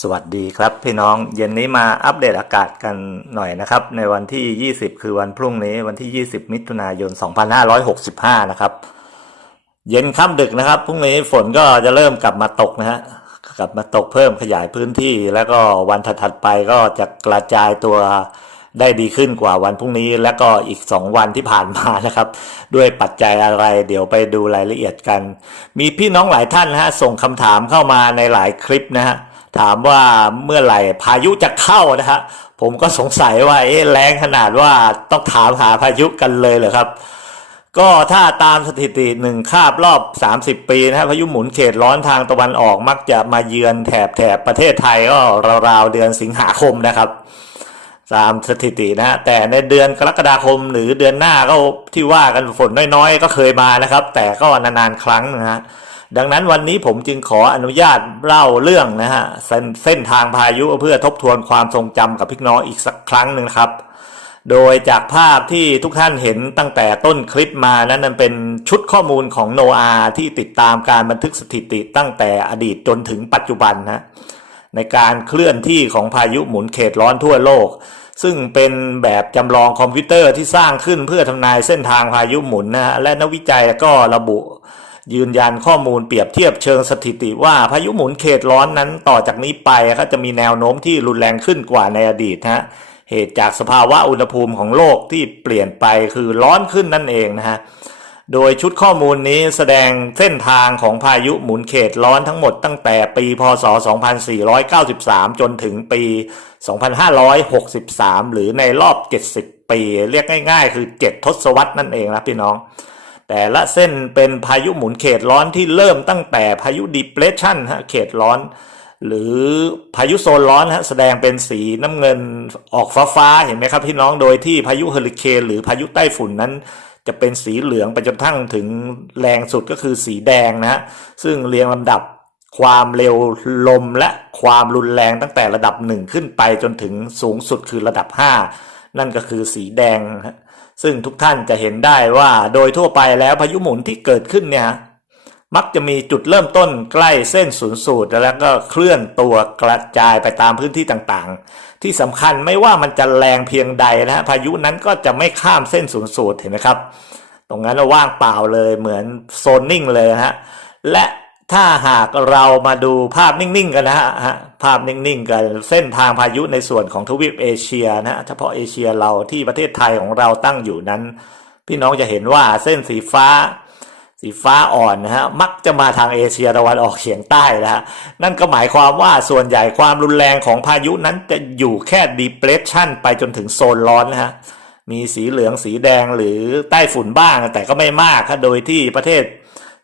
สวัสดีครับพี่น้องเย็นนี้มาอัปเดตอากาศกันหน่อยนะครับ ในวันที่ 20 คือวันพรุ่งนี้วันที่ 20 มิถุนายน 2565 นะครับ เย็นค่ำดึกนะครับพรุ่งนี้ฝนก็จะเริ่มกลับมาตกนะฮะกลับมาตกเพิ่มขยายพื้นที่ แล้วก็วันถัดๆไปก็จะกระจายตัวได้ดีขึ้นกว่าวันพรุ่งนี้ แล้วก็อีก 2 วันที่ผ่านมานะครับ ด้วยปัจจัยอะไร เดี๋ยวไปดูรายละเอียดกัน มีพี่น้องหลายท่านนะฮะส่งคำถามเข้ามาในหลายคลิปนะฮะ ถามว่าเมื่อไหร่พายุจะเข้านะฮะผมก็สงสัยว่าเอ๊ะแรงขนาดว่าต้องถามหาพายุกันเลยเหรอครับ ก็ถ้าตามสถิติหนึ่งคาบรอบ 30 ปีนะฮะพายุหมุนเขตร้อนทางตะวันออกมักจะมาเยือนแถบแถบประเทศไทยก็ราวๆเดือนสิงหาคมนะครับตามสถิตินะฮะแต่ในเดือนกรกฎาคมหรือเดือนหน้าก็ที่ว่ากันฝนน้อยๆ ก็เคยมานะครับ แต่ก็นานๆครั้งนะฮะ ดังนั้นวันนี้ผมจึงขออนุญาตเล่าเรื่องนะฮะเส้นเส้นทางพายุเพื่อทบทวนความทรงจำกับพี่น้องอีกสักครั้งหนึ่งนะครับ โดยจากภาพที่ทุกท่านเห็นตั้งแต่ต้นคลิปมานั้นมันเป็นชุดข้อมูลของโนอาที่ติดตามการบันทึกสถิติตั้งแต่อดีตจนถึงปัจจุบันนะในการเคลื่อนที่ของพายุหมุนเขตร้อนทั่วโลก ซึ่งเป็นแบบจำลองคอมพิวเตอร์ที่สร้างขึ้นเพื่อทำนายเส้นทางพายุหมุนนะฮะและนักวิจัยก็ระบุ ยืนยันข้อมูลเปรียบเทียบเชิงสถิติว่าพายุหมุนเขตร้อนนั้นต่อจากนี้ไปก็จะมีแนวโน้มที่รุนแรงขึ้นกว่าในอดีตฮะเหตุจากสภาวะอุณหภูมิของโลกที่เปลี่ยนไปคือร้อนขึ้นนั่นเองนะฮะโดยชุดข้อมูลนี้แสดงเส้นทางของพายุหมุนเขตร้อนทั้งหมดตั้งแต่ปี พศ 2493 จนถึงปี 2563 หรือในรอบ 70 ปี เรียกง่ายๆ คือ 7 ทศวรรษนั่นเองนะพี่น้อง แต่ละเส้นเป็นพายุหมุนเขตร้อนที่เริ่มตั้งแต่พายุดิเ r รสชันฮะเขตร้อน หรือพายุโซนร้อนฮะแสดงเป็นสีน้ำเงินออกฟ้าฟ้าๆเห็นไหมครับพี่น้องโดยที่พายุเฮอริเคนหรือพายุใต้ฝุ่นนั้น จะเป็นสีเหลืองไปจนทั้งถึงแรงสุดก็คือสีแดงนะฮะซึ่งเรียงลำดับความเร็วลมและความรุนแรงตั้งแต่ระดับหนึ่งขึ้นไปจนถึงสูงสุดคือระดับ 5 นั่นก็คือสีแดงฮะ ซึ่งทุกท่านจะเห็นได้ว่าโดยทั่วไปแล้วพายุหมุนที่เกิดขึ้นเนี่ยมักจะมีจุดเริ่มต้นใกล้เส้นศูนย์สูตรแล้วก็เคลื่อนตัวกระจายไปตามพื้นที่ต่างๆ ที่สำคัญไม่ว่ามันจะแรงเพียงใดนะฮะพายุนั้นก็จะไม่ข้ามเส้นศูนย์สูตรเห็นไหมครับ ตรงนั้นว่างเปล่าเลยเหมือนโซนนิ่งเลยนะฮะและ ถ้าหากเรามาดูภาพนิ่ง ๆ กันนะฮะภาพนิ่ง ๆ กันเส้นทางพายุในส่วนของทวีปเอเชียนะเฉพาะเอเชียเราที่ประเทศไทยของเราตั้งอยู่นั้น พี่น้องจะเห็นว่าเส้นสีฟ้า สีฟ้าอ่อนนะฮะมักจะมาทางเอเชียตะวันออกเฉียงใต้นะฮะนั่นก็หมายความว่าส่วนใหญ่ความรุนแรงของพายุนั้นจะอยู่แค่ depression ไปจนถึงโซนร้อนนะฮะมีสีเหลืองสีแดงหรือใต้ฝุ่นบ้างแต่ก็ไม่มากครับโดยที่ประเทศ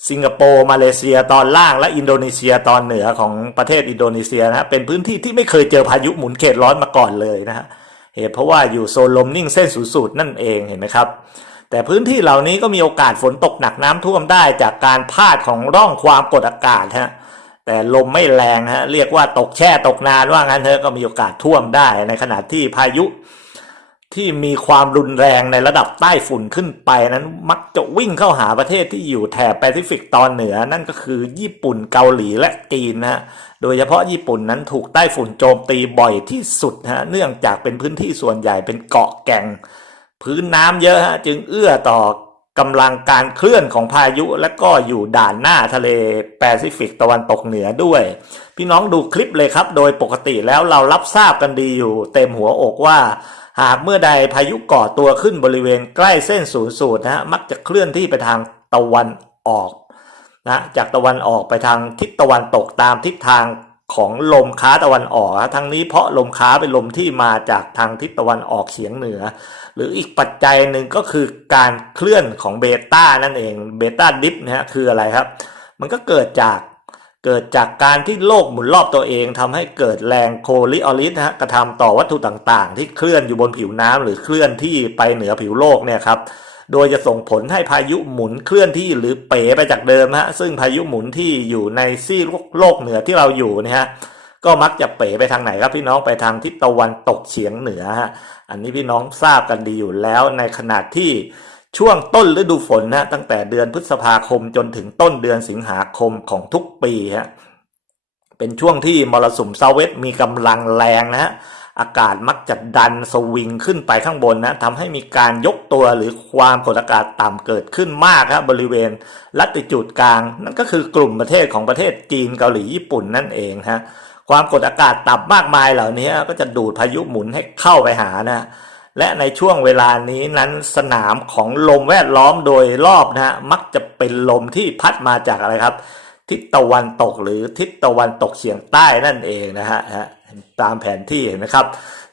สิงคโปร์มาเลเซียตอนล่างและอินโดนีเซียตอนเหนือของประเทศอินโดนีเซียนะฮะเป็นพื้นที่ที่ไม่เคยเจอพายุหมุนเขตร้อนมาก่อนเลยนะฮะเหตุเพราะว่าอยู่โซนลมนิ่งเส้นศูนย์สูตรนั่นเองเห็นไหมครับ แต่พื้นที่เหล่านี้ก็มีโอกาสฝนตกหนักน้ำท่วมได้จากการพาดของร่องความกดอากาศฮะแต่ลมไม่แรงฮะเรียกว่าตกแช่ตกนานว่างั้นเถอะก็มีโอกาสท่วมได้ในขณะที่พายุ ที่มีความรุนแรงในระดับใต้ฝุ่นขึ้นไปนั้นมักจะวิ่งเข้าหาประเทศที่อยู่แถบแปซิฟิกตอนเหนือ นั่นก็คือญี่ปุ่นเกาหลีและจีนนะฮะโดยเฉพาะญี่ปุ่นนั้นถูกใต้ฝุ่นโจมตีบ่อยที่สุดฮะเนื่องจากเป็นพื้นที่ส่วนใหญ่เป็นเกาะแก่ง พื้นน้ำเยอะฮะจึงเอื้อต่อกำลังการเคลื่อนของพายุ และก็อยู่ด่านหน้าทะเลแปซิฟิกตะวันตกเหนือด้วย พี่น้องดูคลิปเลยครับ โดยปกติแล้วเรารับทราบกันดีอยู่ เต็มหัวอกว่า หากเมื่อใดพายุก่อตัวขึ้นบริเวณใกล้เส้นศูนย์สูตรนะฮะมักจะเคลื่อนที่ไปทางตะวันออกนะจากตะวันออกไปทางทิศตะวันตกตามทิศทางของลมค้าตะวันออกฮะทั้งนี้เพราะลมค้าเป็นลมที่มาจากทางทิศตะวันออกเฉียงเหนือ หรืออีกปัจจัยหนึ่งก็คือการเคลื่อนของเบต้านั่นเองเบต้าดิฟนะฮะคืออะไรครับ มันก็เกิดจาก เกิดจากการที่โลกหมุนรอบตัวเองทำให้เกิดแรงโคลิออริสนะฮะกระทำต่อวัตถุต่างๆ ที่เคลื่อนอยู่บนผิวน้ำหรือเคลื่อนที่ไปเหนือผิวโลกเนี่ยครับโดยจะส่งผลให้พายุหมุนเคลื่อนที่หรือเป๋ไปจากเดิมฮะซึ่งพายุหมุนที่อยู่ในซีกโลกเหนือที่เราอยู่นะฮะก็มักจะเป๋ไปทางไหนครับพี่น้องไปทางทิศตะวันตกเฉียงเหนือฮะอันนี้พี่น้องทราบกันดีอยู่แล้วในขณะที่ ช่วงต้นฤดูฝนนะตั้งแต่เดือนพฤษภาคมจนถึงต้นเดือนสิงหาคมของทุกปีฮะเป็นช่วงที่มรสุมเซาเวสมีกำลังแรงนะฮะอากาศมักจะดันสวิงขึ้นไปข้างบนนะทำให้มีการยกตัวหรือความกดอากาศต่ำเกิดขึ้นมากครับบริเวณลัติจูดกลาง นั่นก็คือกลุ่มประเทศของประเทศจีนเกาหลีญี่ปุ่นนั่นเองฮะความกดอากาศต่ำมากมายเหล่านี้ก็จะดูดพายุหมุนให้เข้าไปหานะ และในช่วงเวลานี้นั้นสนามของลมแวดล้อมโดยรอบนะฮะมักจะเป็นลมที่พัดมาจากอะไรครับ ทิศตะวันตกหรือทิศตะวันตกเฉียงใต้นั่นเองนะฮะตามแผนที่เห็นไหมครับ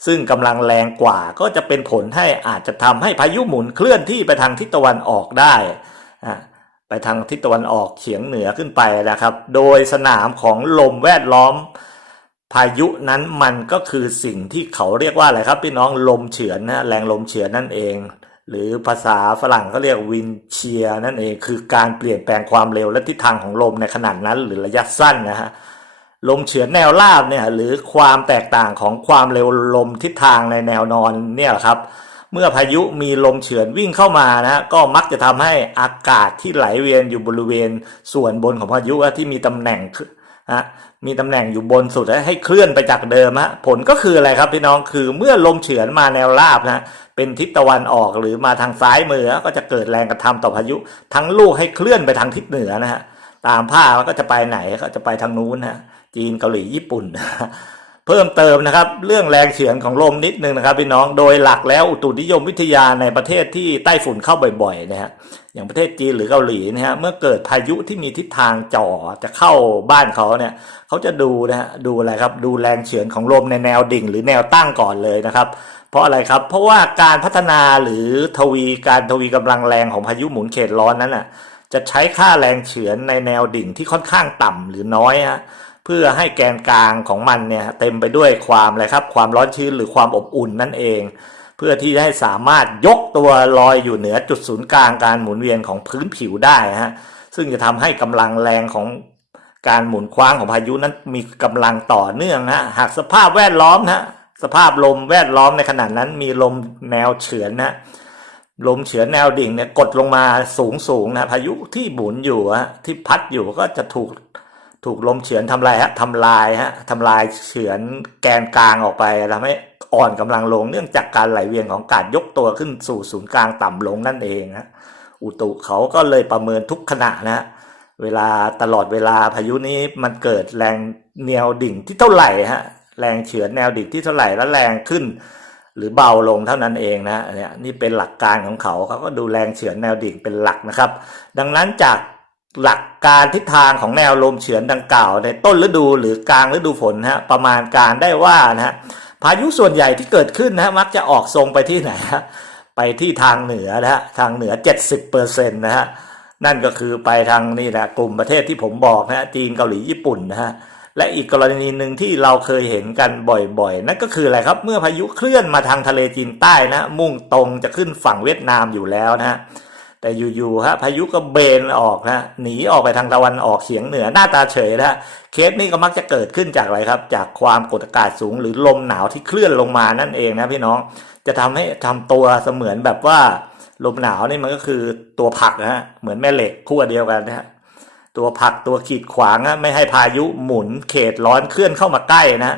ซึ่งกำลังแรงกว่าก็จะเป็นผลให้อาจจะทำให้พายุหมุนเคลื่อนที่ไปทางทิศตะวันออกได้อะไปทางทิศตะวันออกเฉียงเหนือขึ้นไปนะครับ โดยสนามของลมแวดล้อม พายุนั้นมันก็คือสิ่งที่เขาเรียกว่าอะไรครับพี่น้องลมเฉือนนะแรงลมเฉือนนั่นเอง หรือภาษาฝรั่งเขาเรียกวินเชียนั่นเองคือการเปลี่ยนแปลงความเร็วและทิศทางของลมในขนาดนั้นหรือระยะสั้นนะฮะลมเฉือนแนวราบเนี่ยหรือความแตกต่างของความเร็วลมทิศทางในแนวนอนเนี่ยครับเมื่อพายุมีลมเฉือนวิ่งเข้ามานะก็มักจะทำให้อากาศที่ไหลเวียนอยู่บริเวณส่วนบนของพายุที่มีตำแหน่งะมีตำแหน่งอยู่บนสุดให้เคลื่อนไปจากเดิมฮะผลก็คืออะไรครับพี่น้องคือเมื่อลมเฉือนมาแนวราบนะเป็นทิศตะวันออกหรือมาทางซ้ายมือก็จะเกิดแรงกระทำต่อพายุ ทั้งลูกให้เคลื่อนไปทางทิศเหนือนะฮะตามผ้าก็จะไปไหนก็จะไปทางนู้นนะจีนเกาหลีญี่ปุ่น เพิ่มเติมนะครับ เรื่องแรงเฉือนของลมนิดนึงนะครับพี่น้องโดยหลักแล้วอุตุนิยมวิทยาในประเทศที่ใต้ฝุ่นเข้าบ่อยๆนะฮะอย่างประเทศจีนหรือเกาหลีนะฮะเมื่อเกิดพายุที่มีทิศทางจ่อจะเข้าบ้านเขาเนี่ยเขาจะดูนะฮะดูอะไรครับดูแรงเฉือนของลมในแนวดิ่ง หรือแนวตั้งก่อนเลยนะครับ เพราะอะไรครับเพราะว่าการพัฒนาหรือทวีการทวีกำลังแรงของพายุหมุนเขตร้อนนั้นน่ะจะใช้ค่าแรงเฉือนในแนวดิ่งที่ค่อนข้างต่ำหรือน้อยฮะ พื่อให้แกนกลางของมันเนี่ยเต็มไปด้วยความอะไรครับ ความร้อนชื้นหรือความอบอุ่นนั่นเอง เพื่อที่จะให้สามารถยกตัวลอยอยู่เหนือจุดศูนย์กลางการหมุนเวียนของพื้นผิวได้ฮะซึ่งจะทำให้กำลังแรงของการหมุนคว้างของพายุนั้นมีกำลังต่อเนื่องฮะหากสภาพแวดล้อมนะสภาพลมแวดล้อมในขณะนั้นมีลมแนวเฉือนนะลมเฉือนแนวดิ่งเนี่ยกดลงมาสูงสูงนะพายุที่หมุนอยู่ฮะที่พัดอยู่ก็จะถูก ถูกลมเฉือนทำลายฮะทำลายฮะทำลายเฉือนแกนกลางออกไปทำให้อ่อนกำลังลงเนื่องจากการไหลเวียนของการยกตัวขึ้นสู่ศูนย์กลางต่ำลงนั่นเองฮะอุตุเขาก็เลยประเมินทุกขณะนะฮะเวลาตลอดเวลาพายุนี้มันเกิดแรงแนวดิ่งที่เท่าไหร่ฮะแรงเฉือนแนวดิ่งที่เท่าไหร่แล้วแรงขึ้น หรือเบาลงเท่านั้นเองนะเนี่ยนี่เป็นหลักการของเขาเขาก็ดูแรงเฉือนแนวดิ่งเป็นหลักนะครับ ดังนั้นจาก หลักการทิศทางของแนวลมเฉือนดังกล่าว ในต้นฤดูหรือกลางฤดูฝนฮะประมาณการได้ว่านะฮะพายุส่วนใหญ่ที่เกิดขึ้นนะมักจะออกทรงไปที่ไหนฮะไปที่ทางเหนือนะฮะทางเหนือ 70%นะฮะนั่นก็คือไปทางนี่แหละกลุ่มประเทศที่ผมบอกนะฮะจีนเกาหลีญี่ปุ่นนะฮะและอีกกรณีหนึ่งที่เราเคยเห็นกันบ่อยๆ นั่นก็คืออะไรครับเมื่อพายุเคลื่อนมาทางทะเลจีนใต้นะ มุ่งตรงจะขึ้นฝั่งเวียดนามอยู่แล้วนะฮะ แต่อยู่ๆฮะพายุก็เบนออกนะหนีออกไปทางตะวันออกเฉียงเหนือหน้าตาเฉยนะเคสนี้ก็มักจะเกิดขึ้นจากอะไรครับ จากความกดอากาศสูงหรือลมหนาวที่เคลื่อนลงมานั่นเองนะพี่น้องจะทำให้ทำตัวเสมือนแบบว่าลมหนาวนี่มันก็คือตัวผักนะฮะเหมือนแม่เหล็กคู่เดียวกันนะฮะตัวผักตัวขีดขวางนะไม่ให้พายุหมุนเขตร้อนเคลื่อนเข้ามาใกล้นะ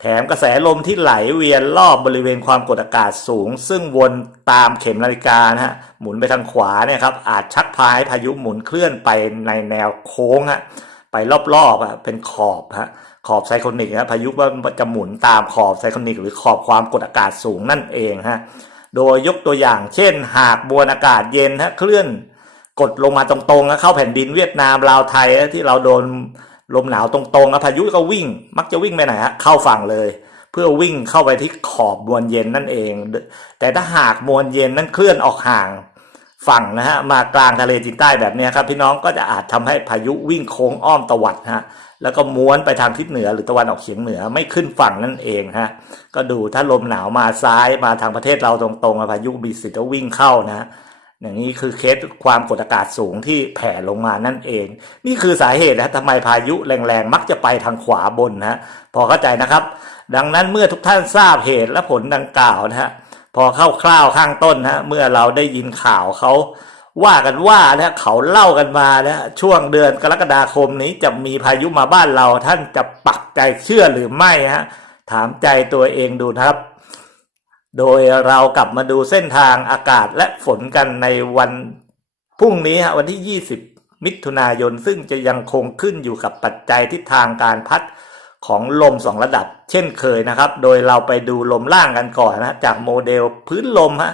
แถมกระแสลมที่ไหลเวียนรอบบริเวณความกดอากาศสูง ซึ่งวนตามเข็มนาฬิกานะฮะหมุนไปทางขวาเนี่ยครับอาจชักพาให้พายุหมุนเคลื่อนไปในแนวโค้งฮะไปรอบๆอะเป็นขอบฮะขอบไซโคนิกนะพายุว่าจะหมุนตามขอบไซโคนิก หรือขอบความกดอากาศสูงนั่นเองฮะโดยยกตัวอย่างเช่น หากมวลอากาศเย็นฮะเคลื่อนกดลงมาตรงๆนะเข้าแผ่นดินเวียดนามลาวไทยที่เราโดน ลมหนาวตรงๆนะพายุก็วิ่ง มักจะวิ่งไปไหนฮะเข้าฝั่งเลย เพื่อวิ่งเข้าไปที่ขอบมวลเย็นนั่นเอง แต่ถ้าหากมวลเย็นนั้นเคลื่อนออกห่างฝั่งนะฮะมากลางทะเลจีนใต้แบบนี้ครับพี่น้องก็จะอาจทำให้พายุวิ่งโค้งอ้อมตะวัดฮะแล้วก็ม้วนไปทางทิศเหนือหรือตะวันออกเฉียงเหนือไม่ขึ้นฝั่งนั่นเองฮะก็ดูถ้าลมหนาวมาซ้ายมาทางประเทศเราตรงๆพายุมีสิทธิ์จะวิ่งเข้านะ อย่างนี้คือเคสความกดอากาศสูงที่แผ่ลงมานั่นเอง นี่คือสาเหตุนะทำไมพายุแรงๆ มักจะไปทางขวาบนนะพอเข้าใจนะครับ ดังนั้นเมื่อทุกท่านทราบเหตุและผลดังกล่าวนะฮะพอเข้าคร่าวข้างต้นนะเมื่อเราได้ยินข่าวเขาว่ากันว่านะเขาเล่ากันมานะช่วงเดือนกรกฎาคมนี้จะมีพายุมาบ้านเราท่านจะปักใจเชื่อหรือไม่ฮะถามใจตัวเองดูนะครับ โดยเรากลับมาดูเส้นทางอากาศและฝนกันในวันพรุ่งนี้ฮะวันที่ 20 มิถุนายน ซึ่งจะยังคงขึ้นอยู่กับปัจจัยทิศทางการพัดของลมสองระดับ เช่นเคยนะครับ โดยเราไปดูลมล่างกันก่อนนะจากโมเดลพื้นลมฮะ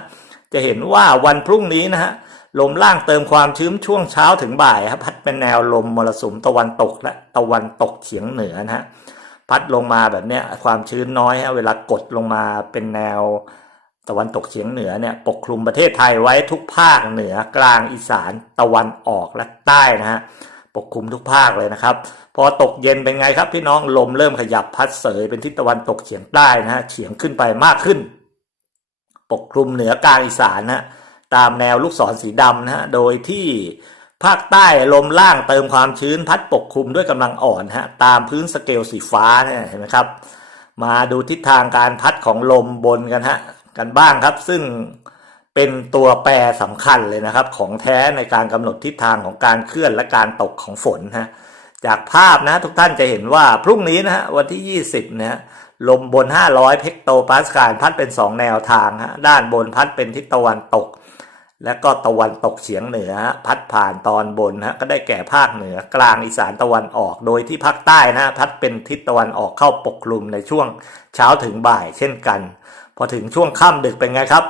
จะเห็นว่าวันพรุ่งนี้นะฮะลมล่างเติมความชื้นช่วงเช้าถึงบ่ายครับพัดเป็นแนวลมมรสุมตะวันตกและตะวันตกเฉียงเหนือนะฮะ พัดลงมาแบบเนี้ยความชื้นน้อยเวลากดลงมาเป็นแนวตะวันตกเฉียงเหนือเนี่ยปกคลุมประเทศไทยไว้ทุกภาคเหนือกลางอีสานตะวันออกและใต้นะฮะปกคลุมทุกภาคเลยนะครับ พอตกเย็นเป็นไงครับพี่น้องลมเริ่มขยับพัดเสยเป็นทิศตะวันตกเฉียงใต้นะฮะเฉียงขึ้นไปมากขึ้น ปกคลุมเหนือกลางอีสานนะฮะตามแนวลูกศรสีดำนะฮะโดยที่ ภาคใต้ลมล่างเติมความชื้นพัดปกคลุมด้วยกำลังอ่อนฮะตามพื้นสเกลสีฟ้าเนี่ยเห็นไหมครับ มาดูทิศทางการพัดของลมบนกันฮะกันบ้างครับ ซึ่งเป็นตัวแปรสำคัญเลยนะครับ ของแท้ในการกำหนดทิศทางของการเคลื่อนและการตกของฝนฮะจากภาพนะทุกท่านจะเห็นว่าพรุ่งนี้นะฮะวันที่ 20นะฮะลมบน 500เฮกโตปาสกาลพัดเป็น 2 แนวทางฮะด้านบนพัดเป็นทิศตะวันตก และก็ตะวันตกเฉียงเหนือ พัดผ่านตอนบนฮะก็ได้แก่ภาคเหนือกลางอีสานตะวันออก โดยที่ภาคใต้นะฮะพัดเป็นทิศตะวันออกเข้าปกคลุมในช่วงเช้าถึงบ่ายเช่นกัน พอถึงช่วงค่ำดึกเป็นไงครับ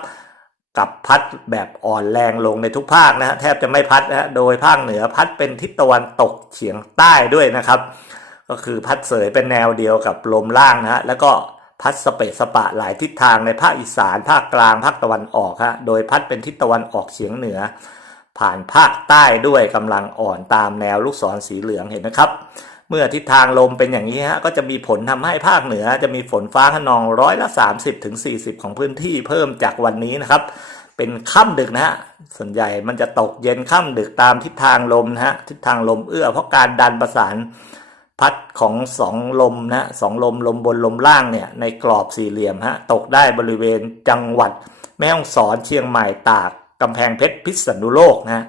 กับพัดแบบอ่อนแรงลงในทุกภาคนะฮะแทบจะไม่พัดนะฮะโดยภาคเหนือพัดเป็นทิศตะวันตกเฉียงใต้ด้วยนะครับ ก็คือพัดเสยเป็นแนวเดียวกับลมล่างนะฮะแล้วก็ พัดสเปะสปะหลายทิศทางในภาคอีสานภาคกลางภาคตะวันออกฮะโดยพัดเป็นทิศตะวันออกเฉียงเหนือ ผ่านภาคใต้ด้วยกำลังอ่อนตามแนวลูกศรสีเหลืองเห็นนะครับ เมื่อทิศทางลมเป็นอย่างนี้ฮะก็จะมีผลทำให้ภาคเหนือจะมีฝนฟ้าขนองร้อยละ 30ถึง40 ของพื้นที่เพิ่มจากวันนี้นะครับเป็นค่ำดึกนะฮะ ส่วนใหญ่มันจะตกเย็นค่ำดึกตามทิศทางลมนะฮะ ทิศทางลมเอื้อเพราะการดันประสาน พัดของสองลมนะสองลมลมบนลมล่างเนี่ยในกรอบสี่เหลี่ยมฮะตกได้บริเวณจังหวัด แม่ฮ่องสอนเชียงใหม่ตากกำแพงเพชรพิษณุโลกนะ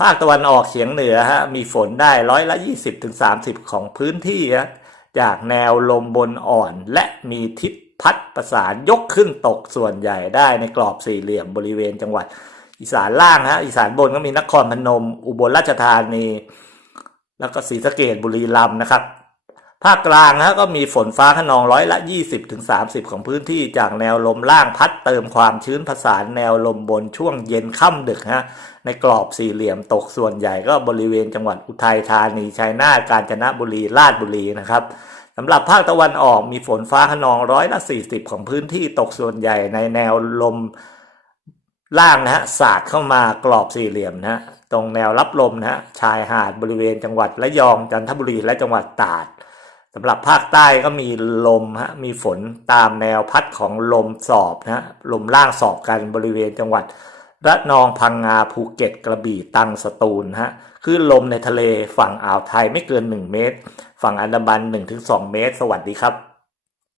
ภาคตะวันออกเฉียงเหนือฮะมีฝนได้ร้อยละ 20-30ถึง30ของพื้นที่ฮะจากแนวลมบนอ่อนและมีทิศพัดประสานยกขึ้นตกส่วนใหญ่ได้ในกรอบสี่เหลี่ยมบริเวณจังหวัด อีสานล่างฮะอีสานบนก็มีนครพนม อุบลราชธานี แล้วก็ศรีสะเกดบุรีรัมย์นะครับภาคกลางฮะก็มีฝนฟ้าขนองร้อยละ 20-30ถึงของพื้นที่จากแนวลมล่างพัดเติมความชื้นผสานแนวลมบนช่วงเย็นค่ำดึกฮะในกรอบสี่เหลี่ยมตกส่วนใหญ่ก็บริเวณจังหวัดอุทัยธานีชัยนาทกาญจนบุรีราชบุรีนะครับสำหรับภาคตะวันออกมีฝนฟ้าขนองร้อยละ 40 ของพื้นที่ตกส่วนใหญ่ในแนวลมล่างนะฮะสาดเข้ามากรอบสี่เหลี่ยมนะ ตรงแนวรับลมนะฮะชายหาดบริเวณจังหวัดระยองจันทบุรีและจังหวัดตราดสำหรับภาคใต้ก็มีลมฮะมีฝนตามแนวพัดของลมสอบนะฮะลมล่างสอบกันบริเวณจังหวัดระนองพังงาภูเก็ตกระบี่ตังสตูลฮะคลื่นลมในทะเลฝั่งอ่าวไทยไม่เกิน 1 เมตร ฝั่งอันดามัน1-2 เมตร สวัสดีครับ